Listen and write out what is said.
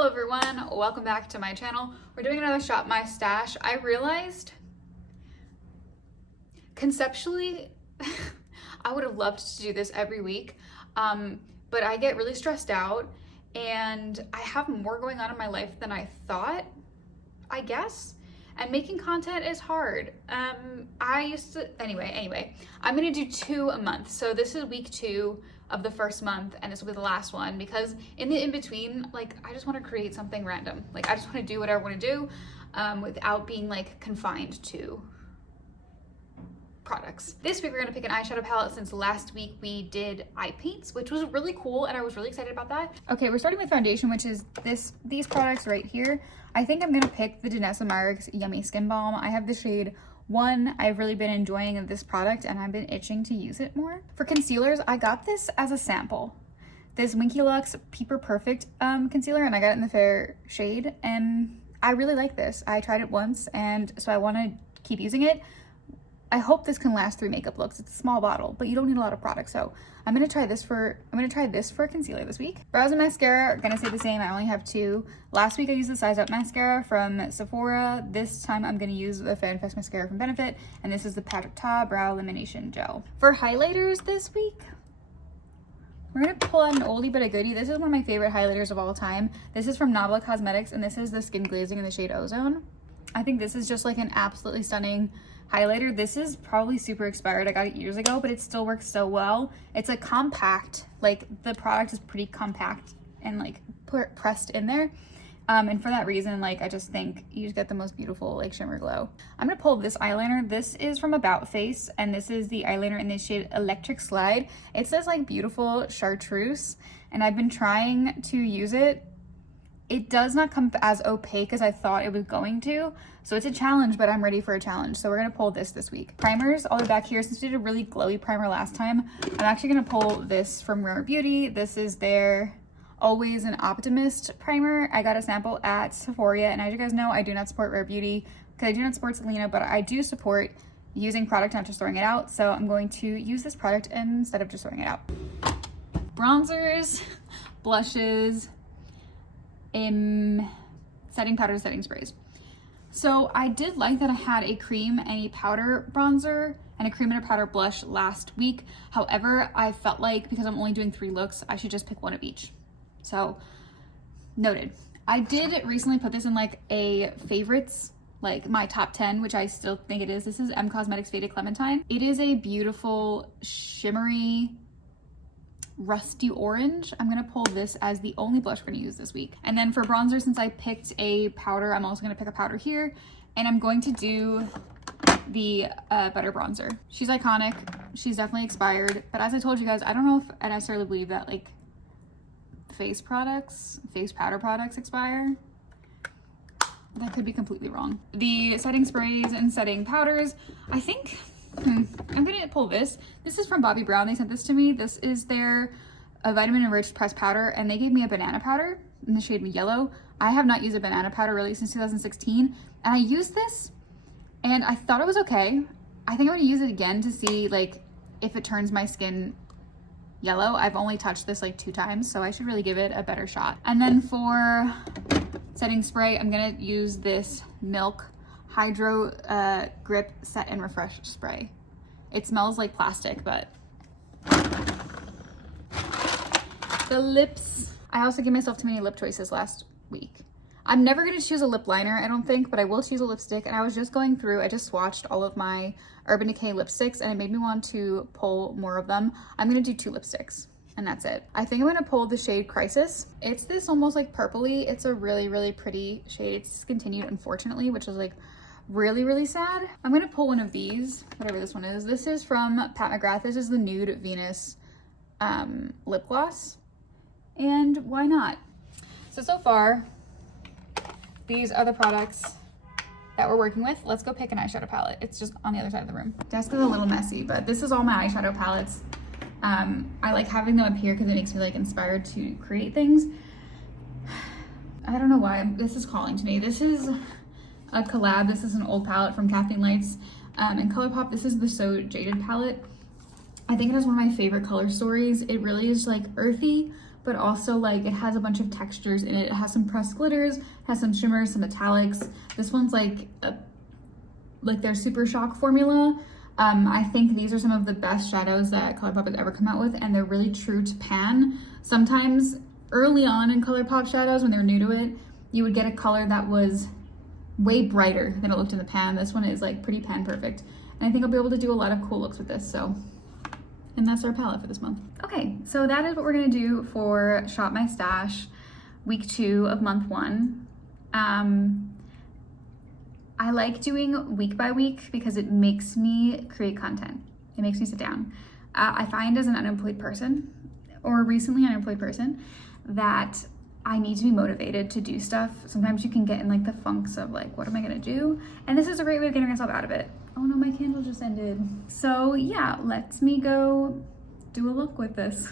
Hello everyone, welcome back to my channel. We're doing another Shop My Stash. I realized conceptually I would have loved to do this every week, but I get really stressed out and I have more going on in my life than I thought, I guess. And making content is hard. Anyway, I'm gonna do 2 a month. So this is week 2 of the first month, and this will be the last one because in the in-between, like, I just want to create something random. Like, I just want to do whatever I want to do without being like confined to products. This week we're gonna pick an eyeshadow palette since last week we did eye paints, which was really cool and I was really excited about that. Okay, we're starting with foundation, which is these products right here. I think I'm gonna pick the Danessa Myricks Yummy Skin Balm. I have the shade 1. I've really been enjoying this product and I've been itching to use it more. For concealers, I got this as a sample. This Winky Lux Peeper Perfect concealer, and I got it in the fair shade, and I really like this. I tried it once and so I wanna keep using it. I hope this can last 3 makeup looks. It's a small bottle, but you don't need a lot of product. So I'm gonna try this for a concealer this week. Brows and mascara are gonna stay the same. I only have 2. Last week I used the Size Up mascara from Sephora. This time I'm gonna use the Fan Fest mascara from Benefit, and this is the Patrick Ta Brow Illumination Gel. For highlighters this week, we're gonna pull out an oldie but a goodie. This is one of my favorite highlighters of all time. This is from Nabla Cosmetics, and this is the Skin Glazing in the shade Ozone. I think this is just like an absolutely stunning highlighter. This is probably super expired. I got it years ago, but it still works so well. It's a compact, like the product is pretty compact and like pressed in there. And for that reason, like I just think you just get the most beautiful like shimmer glow. I'm gonna pull this eyeliner. This is from About Face, and this is the eyeliner in the shade Electric Slide. It says like beautiful chartreuse, and I've been trying to use it. It does not come as opaque as I thought it was going to. So it's a challenge, but I'm ready for a challenge. So we're gonna pull this week. Primers, all the way back here. Since we did a really glowy primer last time, I'm actually gonna pull this from Rare Beauty. This is their Always an Optimist primer. I got a sample at Sephora, and as you guys know, I do not support Rare Beauty because I do not support Selena, but I do support using product, not just throwing it out. So I'm going to use this product instead of just throwing it out. Bronzers, blushes, setting powders, setting sprays. So I did like that I had a cream and a powder bronzer and a cream and a powder blush last week. However, I felt like because I'm only doing 3 looks, I should just pick 1 of each. So noted. I did recently put this in like a favorites, like my top 10, which I still think it is. This is M Cosmetics Faded Clementine. It is a beautiful shimmery rusty orange. I'm gonna pull this as the only blush we're gonna use this week. And then for bronzer, since I picked a powder, I'm also gonna pick a powder here, and I'm going to do the Butter Bronzer. She's iconic. She's definitely expired, but as I told you guys, I don't know if I necessarily believe that like face powder products expire. That could be completely wrong. The setting sprays and setting powders, I think I'm gonna pull this. This is from Bobbi Brown. They sent this to me. This is their vitamin enriched pressed powder, and they gave me a banana powder in the shade yellow. I have not used a banana powder really since 2016, and I used this and I thought it was okay. I think I'm gonna use it again to see like if it turns my skin yellow. I've only touched this like 2 times, so I should really give it a better shot. And then for setting spray, I'm gonna use this Milk Hydro Grip Set and Refresh Spray. It smells like plastic, but the lips. I also gave myself too many lip choices last week. I'm never gonna choose a lip liner, I don't think, but I will choose a lipstick. And I was just going through, I just swatched all of my Urban Decay lipsticks and it made me want to pull more of them. I'm gonna do 2 lipsticks and that's it. I think I'm gonna pull the shade Crisis. It's this almost like purpley. It's a really, really pretty shade. It's discontinued, unfortunately, which is like really, really sad. I'm gonna pull one of these, whatever this one is. This is from Pat McGrath. This is the Nude Venus lip gloss. And why not? So far, these are the products that we're working with. Let's go pick an eyeshadow palette. It's just on the other side of the room. Desk is a little messy, but this is all my eyeshadow palettes. I like having them up here because it makes me like inspired to create things. I don't know why this is calling to me. This is a collab. This is an old palette from Kathleen Lights and ColourPop. This is the So Jaded palette. I think it has one of my favorite color stories. It really is like earthy, but also like it has a bunch of textures in it. It has some pressed glitters, has some shimmers, some metallics. This one's like their Super Shock formula. I think these are some of the best shadows that ColourPop has ever come out with, and they're really true to pan. Sometimes early on in ColourPop shadows, when they're new to it, you would get a color that was way brighter than it looked in the pan. This one is like pretty pan perfect. And I think I'll be able to do a lot of cool looks with this, so. And that's our palette for this month. Okay, so that is what we're gonna do for Shop My Stash, week 2 of month 1. I like doing week by week because it makes me create content. It makes me sit down. I find as an unemployed person, or recently unemployed person, that I need to be motivated to do stuff. Sometimes you can get in like the funks of like, what am I gonna do? And this is a great way of getting myself out of it. Oh no, my candle just ended. So yeah, let's me go do a look with this.